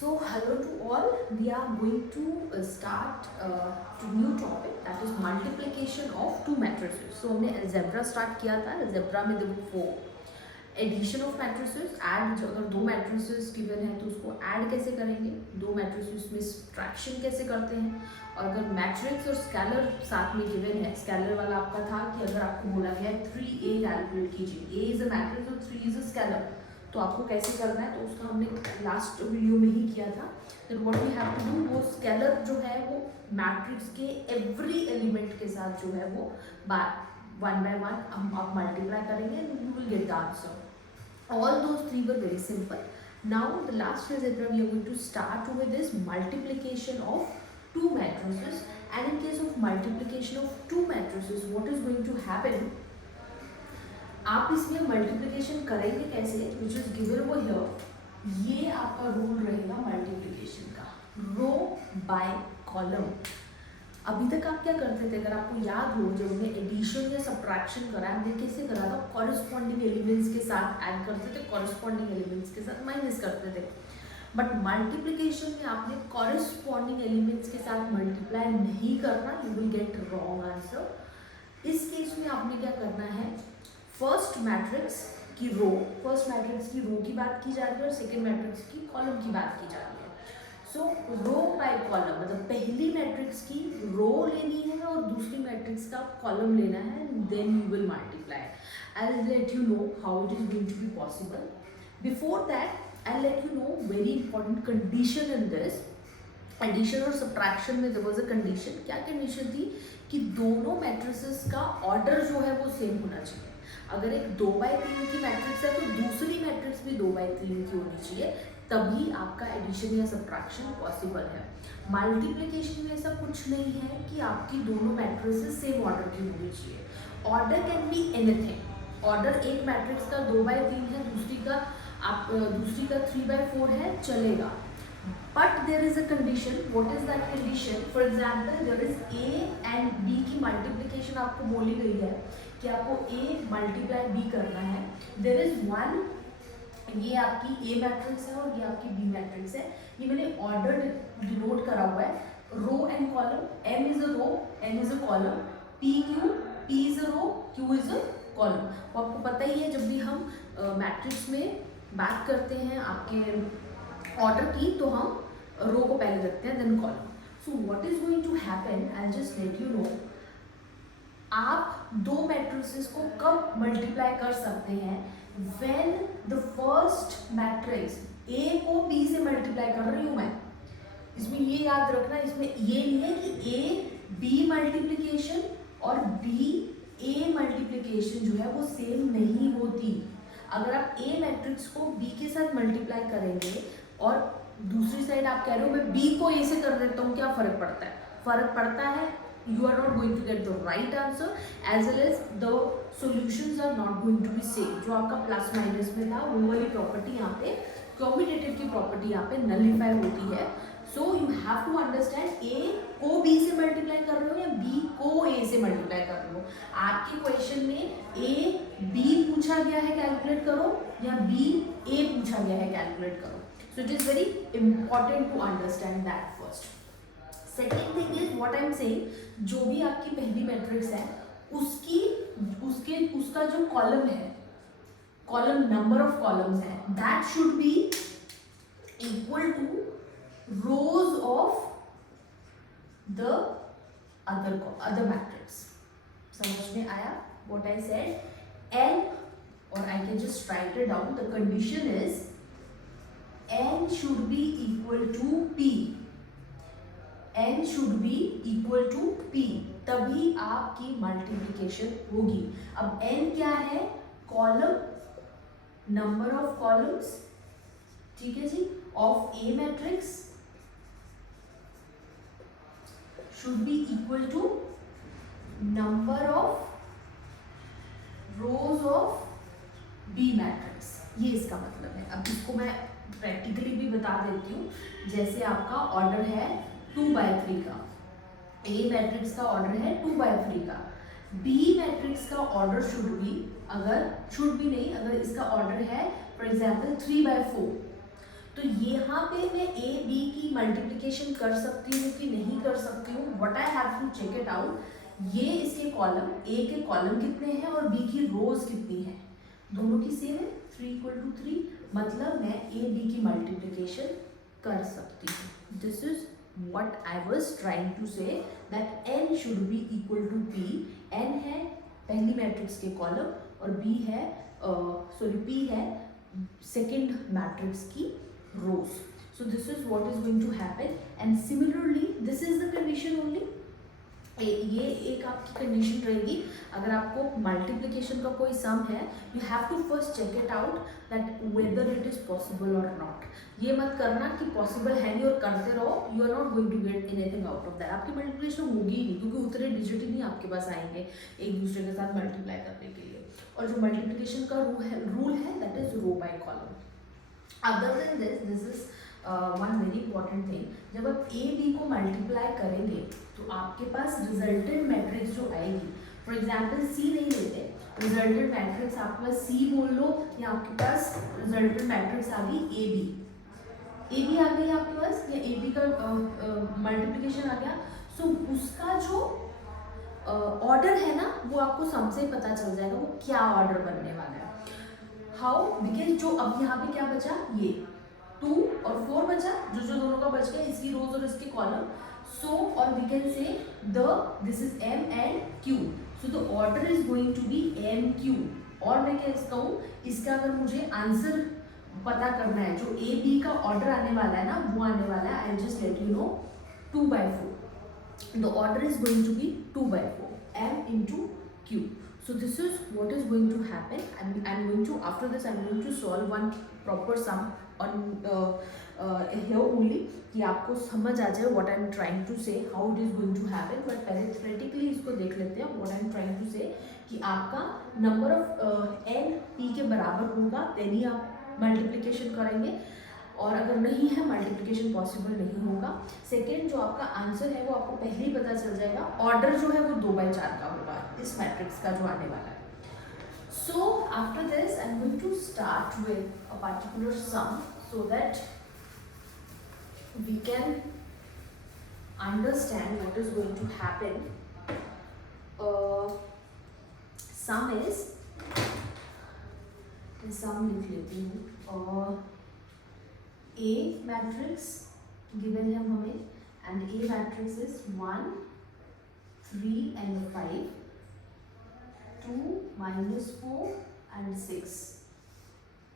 So hello to all. We are going to start to new topic, that is multiplication of two matrices. So हमने algebra start किया था. algebra में देखो for addition of matrices, add अगर दो matrices given है तो उसको ऐड कैसे करेंगे, दो मैट्रिसेस में सब्ट्रैक्शन कैसे करते हैं, और अगर मैट्रिक्स और स्केलर साथ में गिवन है, स्केलर वाला आपका था कि अगर आपको बोला गया है 3a कैलकुलेट कीजिए, a इज अ मैट्रिक्स और 3 इज अ स्केलर, तो आपको कैसे करना है, तो उसका हमने लास्ट वीडियो में ही किया था. That what we have to do, वो स्केलर जो है वो मैट्रिक्स के एवरी एलिमेंट के साथ जो है वो वन बाय वन हम आप मल्टीप्लाई करेंगे and you will get the answer. All those three were very simple. Now the last algebra we are going to start with this multiplication of two matrices, and in case of multiplication of two matrices what is going to happen, आप इसमें multiplication करेंगे कैसे, विच is given over here. ये आपका rule रहेगा multiplication का, रो by column. अभी तक आप क्या करते थे, अगर आपको याद हो जब हमने एडिशन या सब्ट्रैक्शन करा, हमने कैसे करा था, कॉरेस्पॉन्डिंग एलिमेंट्स के साथ ऐड करते थे, कॉरेस्पॉन्डिंग एलिमेंट्स के साथ माइनस करते थे. बट मल्टीप्लिकेशन में आपने कॉरेस्पॉन्डिंग एलिमेंट्स के साथ मल्टीप्लाई नहीं करना, you will get wrong answer. इस केस में आपने क्या करना है, फर्स्ट मैट्रिक्स की रो की बात की जा रही है और सेकेंड मैट्रिक्स की कॉलम की बात की जा रही है. सो रो बाय कॉलम मतलब पहली मैट्रिक्स की रो लेनी है और दूसरी मैट्रिक्स का कॉलम लेना है, then you will multiply. I will let you know how it is going to be possible. Before that I let you know very important condition in this. Addition और subtraction में there was a condition. क्या condition थी कि दोनों matrices का order जो है वो सेम होना चाहिए. अगर एक 2/3 की मैट्रिक्स है तो दूसरी मैट्रिक्स भी 2/3 की होनी चाहिए, तभी आपका एडिशन या सब्ट्रैक्शन पॉसिबल है. मल्टीप्लिकेशन में ऐसा कुछ नहीं है कि आपकी दोनों मैट्रिसेस सेम ऑर्डर की होनी चाहिए. Order can be anything. Order एक मैट्रिक्स का 2/3 है, दूसरी का 3/4 है, चलेगा. But there is a condition. What is that condition? For example there is A and B की मल्टीप्लिकेशन आपको बोली गई है कि आपको a मल्टीप्लाई b करना है. देयर इज वन, ये आपकी a मैट्रिक्स है और ये आपकी b मैट्रिक्स है. ये मैंने ऑर्डर डिनोट करा हुआ है, row and column. m is a row, n is a column, p is a row, q is a column. आपको पता ही है जब भी हम मैट्रिक्स में बात करते हैं आपके ऑर्डर की, तो हम रो को पहले रखते हैं then column. So what is going to happen, I just let you know. आप दो मैट्रिसेस को कब मल्टीप्लाई कर सकते हैं, when the first matrix A को बी से मल्टीप्लाई कर रही हूं मैं. इसमें ये याद रखना, इसमें ये नहीं है कि ए बी मल्टीप्लिकेशन और बी ए मल्टीप्लिकेशन जो है वो सेम नहीं होती. अगर आप ए मैट्रिक्स को बी के साथ मल्टीप्लाई करेंगे और दूसरी साइड आप कह रहे हो मैं बी को ए से कर देता हूँ, क्या फर्क पड़ता है? फर्क पड़ता है. You are not going to get the right answer as well as the solutions are not going to be same. जो आपका प्लस माइनस में था वो वाली प्रॉपर्टी यहाँ पे, कम्यूटेटिव की प्रॉपर्टी यहाँ पे नलिफाई होती है. So you have to understand, A को बी से मल्टीप्लाई कर रहे हो या बी को ए से मल्टीप्लाई कर रहे हो. आपके क्वेश्चन में ए बी पूछा गया है कैलकुलेट करो, या बी ए पूछा गया है कैलकुलेट करो. So it is very important to understand that first. Second thing is what I am saying, जो भी आपकी पहली मैट्रिक्स है उसका जो कॉलम है, कॉलम नंबर ऑफ कॉलम्स है, that should be equal to rows of the other matrix. समझ में आया व्हाट आई सेड? एन, और I can just write it down. The condition is N should be equal to P. n should be equal to p, तभी आपकी multiplication होगी. अब n क्या है? कॉलम, नंबर ऑफ कॉलम्स, ठीक है जी, of A matrix should be equal to number of rows of b matrix. ये इसका मतलब है. अब इसको मैं प्रैक्टिकली भी बता देती हूँ. जैसे आपका ऑर्डर है 2/3 का, ए मैट्रिक्स का ऑर्डर है 2/3 का, बी मैट्रिक्स का ऑर्डर शुड बी नहीं, अगर इसका ऑर्डर है फॉर एग्जाम्पल 3/4, तो यहाँ पे मैं ए बी की मल्टीप्लिकेशन कर सकती हूँ कि नहीं कर सकती हूँ, what I have to check it out. ये इसके कॉलम, ए के कॉलम कितने हैं और बी की रोज कितनी है, दोनों की सेम है, 3 = 3, मतलब मैं ए बी की मल्टीप्लिकेशन कर सकती हूँ। This is what I was trying to say, that n should be equal to p। n है पहली मैट्रिक्स के कॉलम और b है p है सेकेंड मैट्रिक्स की रोज। So this is what is going to happen, and similarly this is the condition only। ये एक आपकी कंडीशन रहेगी। अगर आपको मल्टीप्लिकेशन का कोई सम है, you have to first check it out that whether it is possible और नॉट। ये मत करना कि पॉसिबल है नहीं और करते रहो, you are not going to get anything out of that. आपकी मल्टीप्लिकेशन होगी ही नहीं, क्योंकि उतने डिजिट ही नहीं आपके पास आएंगे एक दूसरे के साथ मल्टीप्लाई करने के लिए। और जो मल्टीप्लिकेशन का रूल है that is row by column. Other than this is one very important thing, जब आप ए बी को मल्टीप्लाई करेंगे तो आपके पास रिजल्टेंट मैट्रिक्स जो आएगी, फॉर एग्जाम्पल सी नहीं लेते, रिजल्टेंट मैट्रिक्स आपके पास सी बोल लो, या आपके पास रिजल्टेंट मैट्रिक्स आ गई ए बी आ गई आपके पास, या ए बी का मल्टीप्लिकेशन आ गया। सो उसका जो ऑर्डर है ना, वो आपको सबसे पता चल जाएगा वो क्या ऑर्डर बनने वाला है। हाउ, बिकॉज जो अब यहाँ पे क्या बचा, ये 2 और 4 बचा, जो दोनों का बच गया, इसकी रोज और इसके कॉलम। सो और we can say this is m and q, so the order is going to be m q। और मैं क्या कहूँ, इसका अगर मुझे आंसर पता करना है, जो ए बी का ऑर्डर आने वाला है ना, वो आने वाला है, I just let you know, 2/4। The order is going to be 2/4, m into q। So this is what is going to happen. I'm going to, after this I'm going to solve one proper sum on here only, कि आपको समझ आ जाए what I'm trying to say, how it is going to happen। but पहले theoretically इसको देख लेते हैं, what I'm trying to say, कि आपका number of n p के बराबर होगा, then ही आप multiplication करेंगे, और अगर नहीं है मल्टीप्लिकेशन पॉसिबल नहीं होगा। सेकेंड, जो आपका आंसर है वो आपको पहले ही पता चल जाएगा, ऑर्डर जो है वो 2/4 का होगा इस मैट्रिक्स का जो आने वाला है। So after this I am going to start with a particular sum so that we can understand what is going to happen. Sum is, sum लिख लेती हूँ, A matrix given है हमें, and A matrix is 1, 3 and 5, 2, -4 and 6.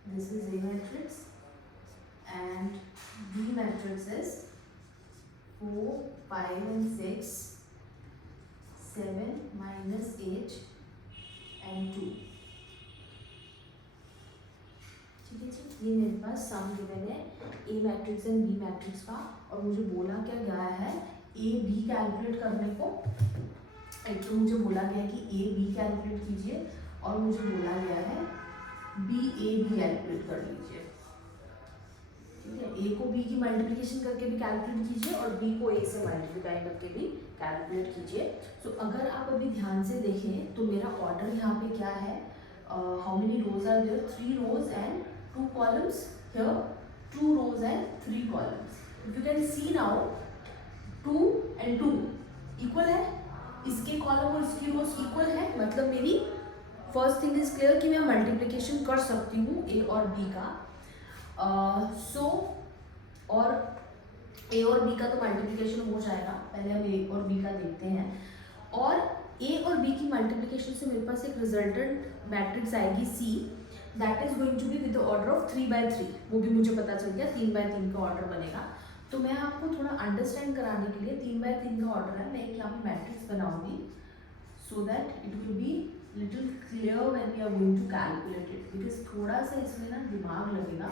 This is A matrix, and B matrix is 4, 5 and 6, 7, -8 and 2। ये मेरे पास सम given है ए matrix and B matrix का, और मुझे बोला क्या गया है ए बी कैलकुलेट करने को। एक तो मुझे बोला गया है कि ए बी कैलकुलेट कीजिए, और मुझे बोला गया है बी ए भी कैलकुलेट कर लीजिए। ठीक है, ए को बी की मल्टीप्लिकेशन करके भी कैलकुलेट कीजिए और बी को ए से मल्टीप्लाई करके भी कैलकुलेट कीजिए। सो अगर आप अभी ध्यान से देखें तो मेरा ऑर्डर यहाँ पे क्या है, how many rows are there, 3 rows and 2 columns, here 2 rows and 3 columns। If you can see now 2 and 2 equal है, इसके कॉलम और इसकी रोज इक्वल है, मतलब मेरी फर्स्ट थिंग इज क्लियर कि मैं मल्टीप्लिकेशन कर सकती हूँ ए और बी का। सो और ए और बी का तो मल्टीप्लिकेशन हो जाएगा, पहले हम ए और बी का देखते हैं। और ए और बी की मल्टीप्लिकेशन से मेरे पास एक रिजल्टेंट मैट्रिक्स आएगी C, that is going to be with the order of 3/3। वो भी मुझे पता चल गया 3/3 का ऑर्डर बनेगा। तो मैं आपको थोड़ा अंडरस्टैंड कराने के लिए 3/3 का ऑर्डर है, मैं एक यहाँ पे मैट्रिक्स बनाऊंगी so that it will be little clear when we are going to calculate it, because थोड़ा सा इसमें ना दिमाग लगेगा,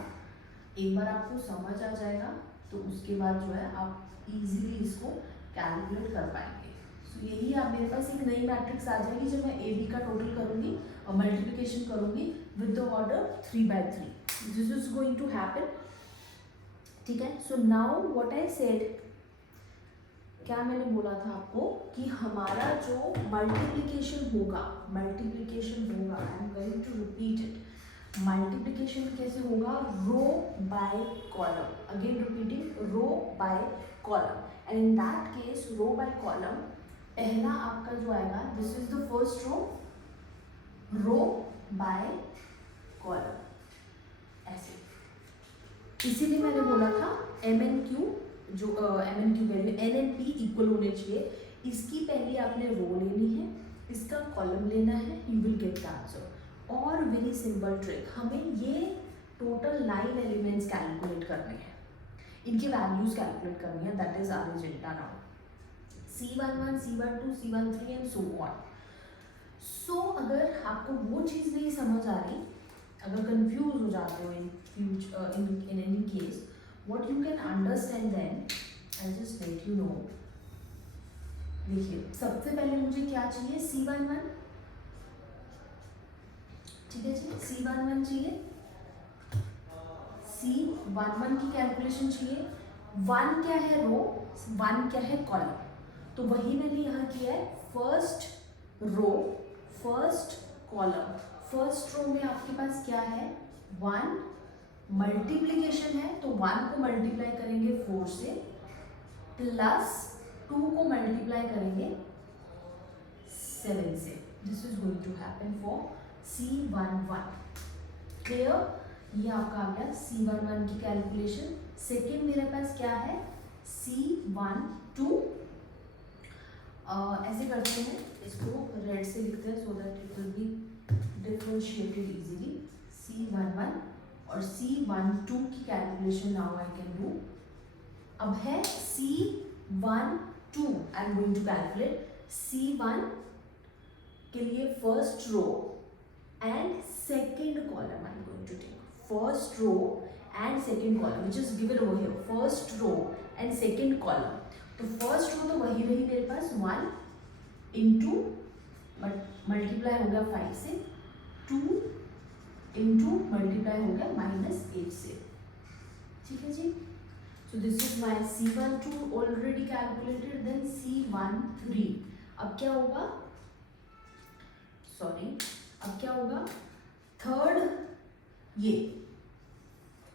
एक बार आपको समझ आ जाएगा तो उसके बाद जो है आप इजीली इसको कैलकुलेट कर पाएंगे। सो यही आप, मेरे पास एक नई मैट्रिक्स आ जाएगी जब मैं ए बी का टोटल करूँगी और मल्टीप्लिकेशन करूँगी with the order 3/3। This is going to happen. ठीक है, so now what I said, क्या मैंने बोला था आपको कि हमारा जो मल्टीप्लिकेशन होगा, I am going to repeat it, multiplication कैसे होगा, row by column, again repeating row by column, and in that case row by column पहला आपका जो आएगा this is the first row by column, ऐसे। इसीलिए मैंने बोला था एम एन क्यू जो M N Q value N and P equal होने चाहिए, इसकी पहले आपने रो लेनी है, इसका कॉलम लेना है, you will get the answer. और वेरी सिंपल ट्रिक, हमें ये टोटल 9 एलिमेंट्स कैलकुलेट करने हैं, इनके वैल्यूज कैलकुलेट करनी है, that is our agenda now. C11, C12, C13 and so on. So अगर आपको वो चीज़ नहीं समझ आ रही, अगर कंफ्यूज हो जाते हो in future in any case, what you can understand then I just let you know. देखिए सबसे पहले मुझे क्या चाहिए, C11, ठीक है जी, C11 चाहिए, C11 की कैलकुलेशन चाहिए। 1 क्या है रो, 1 क्या है कॉलम, तो वही मैंने यहाँ किया है, first row first column. First row में आपके पास क्या है, 1, मल्टीप्लीकेशन है तो 1 को मल्टीप्लाई करेंगे 4 से, प्लस 2 को मल्टीप्लाई करेंगे 7 से। This is going to happen for C11, clear. ये आपका आ गया C11 की कैलकुलेशन। सेकेंड मेरे पास क्या है, C12, ऐसे करते हैं, इसको रेड से लिखते हैं so that it will be differentiated easily. C11 और C12 की calculation now I can do. अब है C12, I am going to calculate C1 के लिए first row and second column, I am going to take first row and second column which is given over here, first row and second column. तो first row तो वही रही मेरे पास 1 into multiply हो गया 5 से, 2 इंटू मल्टीप्लाई हो गया -8 से, ठीक है जी। So this is my C12 already calculated, then C13। अब क्या होगा, सॉरी अब क्या होगा,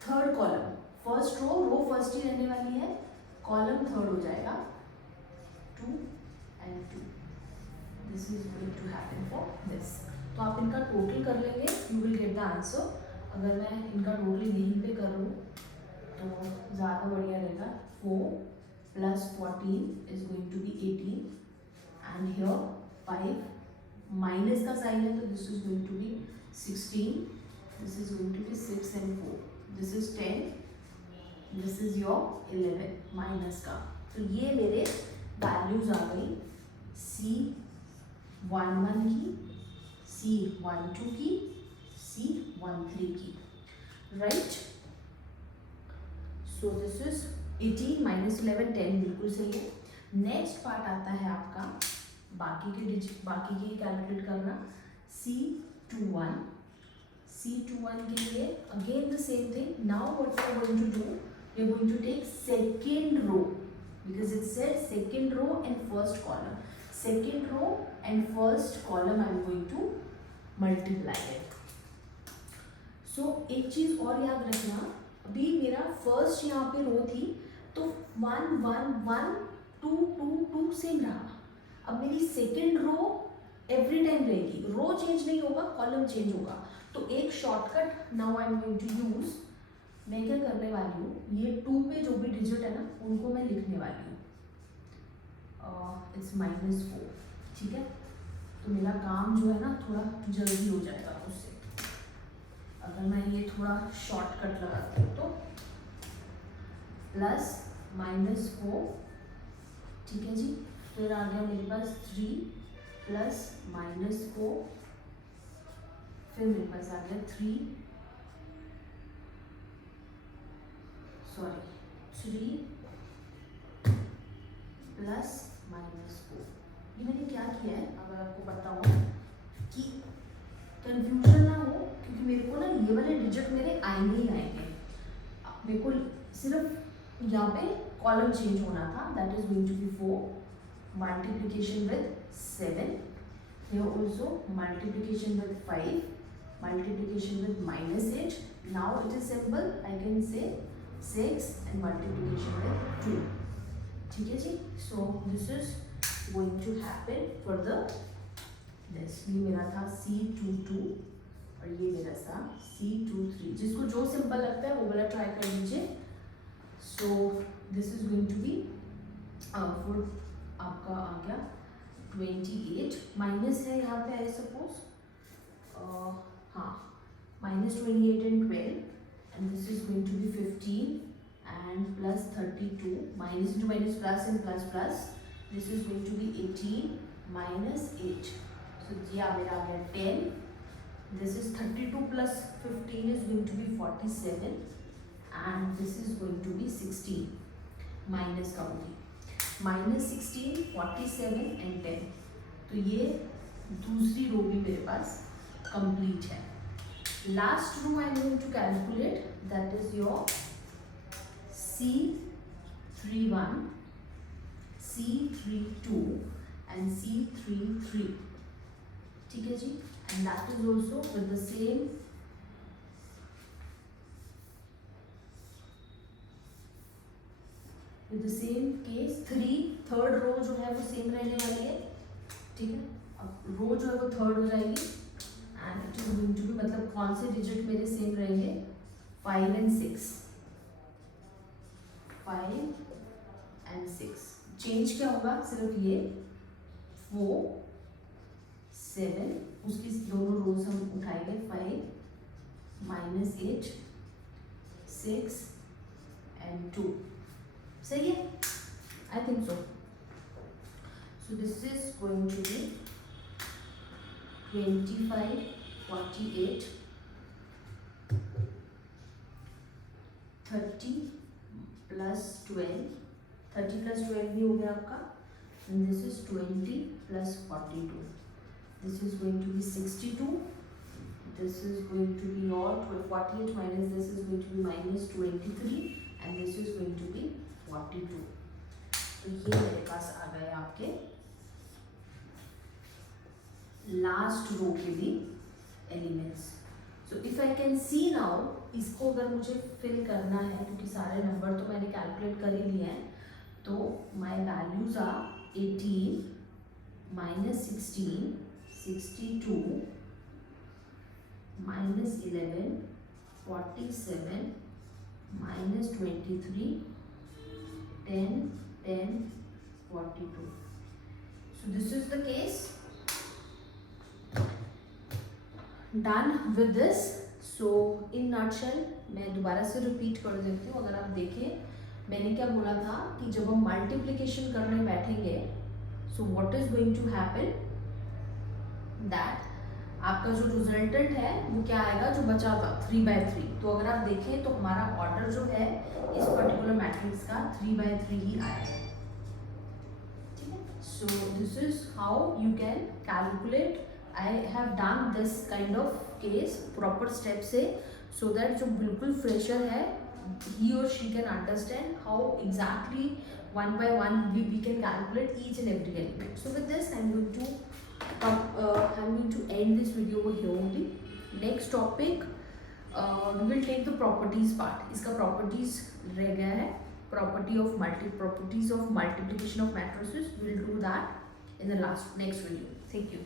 third column, first row first ही रहने वाली है, कॉलम थर्ड हो जाएगा 2 and 2। This is going to happen for this. तो आप इनका टोटल कर लेंगे, you will get the answer. अगर मैं इनका टोटल यहीं पे करूँ तो ज़्यादा बढ़िया रहेगा। 4 + 14 is going to be 18 and here 5 minus का साइन है तो this is going to be 16, this is going to be 6 and 4, this is 10, this is your 11 minus का। तो ये मेरे वैल्यूज आ गई C11 की, C12 की, C13 की, राइट। सो दिस इज 18 - 11 10, बिल्कुल सही है। नेक्स्ट पार्ट आता है आपका बाकी के कैलकुलेट करना। C21 के लिए again the same thing. Now what we are going to do, we are going to take second row because it said second row and first column. Second row and first column I am going to multiply it. So एक चीज और याद रखना, अभी मेरा first यहाँ पे रो थी तो 1 1 1 2 2 2 सेम रहा। अब मेरी सेकेंड रो एवरी टाइम रहेगी, रो चेंज नहीं होगा, कॉलम चेंज होगा। तो एक shortcut now I am going to use, मैं क्या करने वाली हूँ, ये 2 पे जो भी डिजिट है ना उनको मैं लिखने वाली हूँ, इट्स -4, ठीक है। तो मेरा काम जो है ना थोड़ा जल्दी हो जाएगा उससे। अगर मैं ये थोड़ा शॉर्टकट लगाती हूँ तो +-4, ठीक है जी। फिर आ गया मेरे पास 3 + -4, फिर मेरे पास आ गया 3 +-4। ये मैंने क्या किया है, अगर आपको पता हो कि कंफ्यूजन ना हो, क्योंकि मेरे को ना ये वाले डिजिट मेरे आएंगे ही आएंगे। मेरे को सिर्फ यहाँ पे कॉलम चेंज होना था, that is going to be 4 multiplication with 7, here also multiplication with 5 multiplication with -8. Now it is simple. I can say 6 and multiplication with 2. ठीक है जी. So this is going to happen for the this. ये मेरा था C22 और ये मेरा था C23. जिसको जो सिंपल लगता है वो वाला ट्राई कर लीजिए. So this is going to be for आपका आ गया 28. माइनस है यहाँ पे आई सपोज. हाँ, -28 and 12 and this is going to be 15 and plus 32. Minus into minus plus and plus plus. This is going to be 18 minus 8. So yeah, मेरा आ गया 10. This is 32 plus 15 is going to be 47 and this is going to be 16. Minus करूँगी. -16, 47 and 10. तो ये दूसरी row भी मेरे पास complete है. Last row I am going to calculate, that is your C31, C32 and C33. ठीक है जी. And that is also with the same with the same case. Third row जो है वो सेम रहने वाली है. ठीक है. अब रो जो है वो थर्ड हो जाएगी and it is going to be, मतलब कौन से डिजिट मेरे सेम रहेंगे? 5 and 6. 5 and 6. चेंज क्या होगा? सिर्फ ये 4, 7, उसकी दोनों रोज हम उठाएंगे. 5 -8, 6 and 2. सही है? I think so. So this is going to be 25, 48, 30 plus 12. 30 plus 12 भी हो गया आपका. And this is 20 plus 42. This is going to be 62. This is going to be your 48 minus this is going to be -23 and this is going to be 42. तो ये मेरे पास आ गए आपके last row के भी elements. So if I can see now, इसको अगर मुझे फिल करना है क्योंकि सारे नंबर तो मैंने कैलकुलेट कर ही लिए हैं, तो my values are 18 -16, 62 -11, 47 -23, 10, 10, 42. So this is the case. Done with this. So in nutshell, मैं दोबारा से रिपीट कर देती हूँ. अगर आप देखें मैंने क्या बोला था कि जब हम मल्टीप्लिकेशन करने बैठेंगे, so what is going to happen, that आपका जो रिजल्टेंट है वो क्या आएगा? जो बचा था 3/3. तो अगर आप देखें तो हमारा ऑर्डर जो है इस पर्टिकुलर मैट्रिक्स का 3/3 ही आया है. ठीक है. सो this is how you can calculate. I have done this kind of case proper step से, सो दैट जो बिल्कुल फ्रेशर है he or she can understand how exactly one by one we can calculate each and every element. So with this I'm going to end this video over here only. Next topic we will take the properties part. इसका properties रह गया है. properties of multiplication of matrices. We will do that in the next video. Thank you.